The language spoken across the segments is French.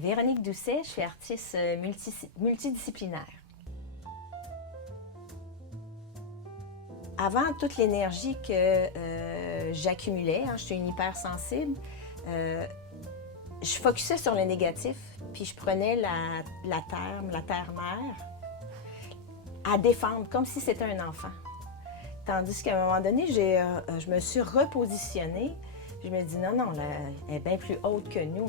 Véronique Doucet, je suis artiste multidisciplinaire. Avant toute l'énergie que j'accumulais, je suis une hypersensible, je focusais sur le négatif, puis je prenais la terre-mère, à défendre comme si c'était un enfant. Tandis qu'à un moment donné, je me suis repositionnée, je me dis non, elle est bien plus haute que nous.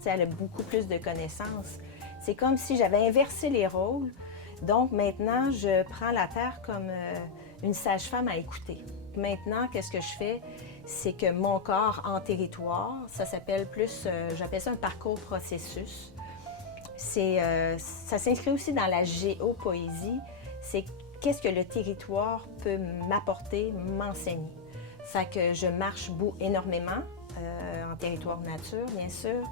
T'sais, elle a beaucoup plus de connaissances. C'est comme si j'avais inversé les rôles. Donc maintenant, je prends la Terre comme une sage-femme à écouter. Maintenant, qu'est-ce que je fais? C'est que mon corps en territoire, ça s'appelle plus, j'appelle ça un parcours-processus. Ça s'inscrit aussi dans la géopoésie. C'est qu'est-ce que le territoire peut m'apporter, m'enseigner. Fait que je marche énormément en territoire nature, bien sûr.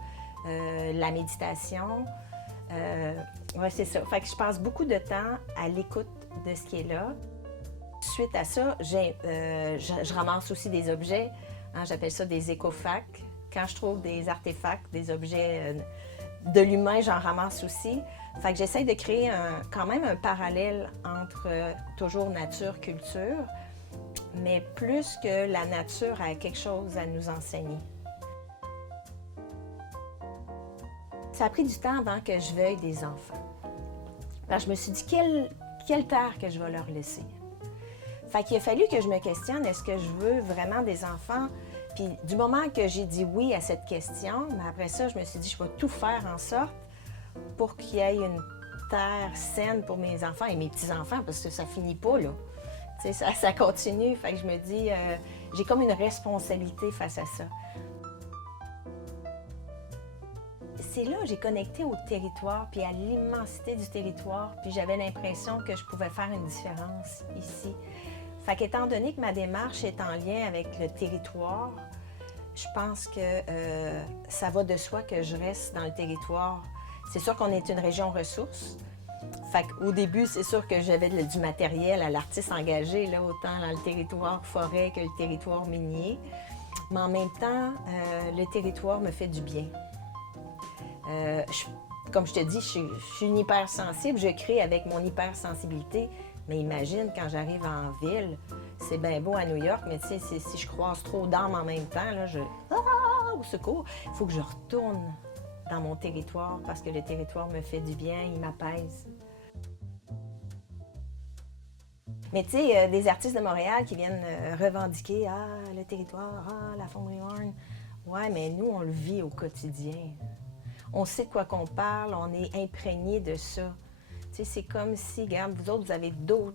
La méditation. Ouais, c'est ça. Fait que je passe beaucoup de temps à l'écoute de ce qui est là. Suite à ça, je ramasse aussi des objets. J'appelle ça des écofacs. Quand je trouve des artefacts, des objets de l'humain, j'en ramasse aussi. Fait que j'essaie de créer quand même un parallèle entre toujours nature-culture, mais plus que la nature a quelque chose à nous enseigner. Ça a pris du temps avant que je veuille des enfants. Alors, je me suis dit, quelle terre que je vais leur laisser? Fait qu'il a fallu que je me questionne, est-ce que je veux vraiment des enfants? Puis du moment que j'ai dit oui à cette question, mais après ça, je me suis dit, je vais tout faire en sorte pour qu'il y ait une terre saine pour mes enfants et mes petits-enfants, parce que ça finit pas, là. Tu sais, ça continue. Fait que je me dis, j'ai comme une responsabilité face à ça. C'est là que j'ai connecté au territoire, puis à l'immensité du territoire, puis j'avais l'impression que je pouvais faire une différence ici. Fait qu'étant donné que ma démarche est en lien avec le territoire, je pense que ça va de soi que je reste dans le territoire. C'est sûr qu'on est une région ressource. Fait qu'au début, c'est sûr que j'avais du matériel à l'artiste engagé, là, autant dans le territoire forêt que le territoire minier. Mais en même temps, le territoire me fait du bien. Comme je te dis, je suis une hypersensible, je crée avec mon hypersensibilité. Mais imagine, quand j'arrive en ville, c'est bien beau à New York, mais tu sais, si je croise trop d'âmes en même temps, là, au secours, il faut que je retourne dans mon territoire parce que le territoire me fait du bien, il m'apaise. Mais tu sais, des artistes de Montréal qui viennent revendiquer le territoire, la fonderie Horn. Ouais, mais nous, on le vit au quotidien. On sait de quoi qu'on parle, on est imprégné de ça. Tu sais, c'est comme si, regarde, vous autres, vous avez d'autres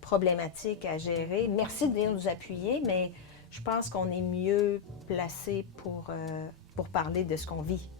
problématiques à gérer. Merci de venir nous appuyer, mais je pense qu'on est mieux placé pour parler de ce qu'on vit.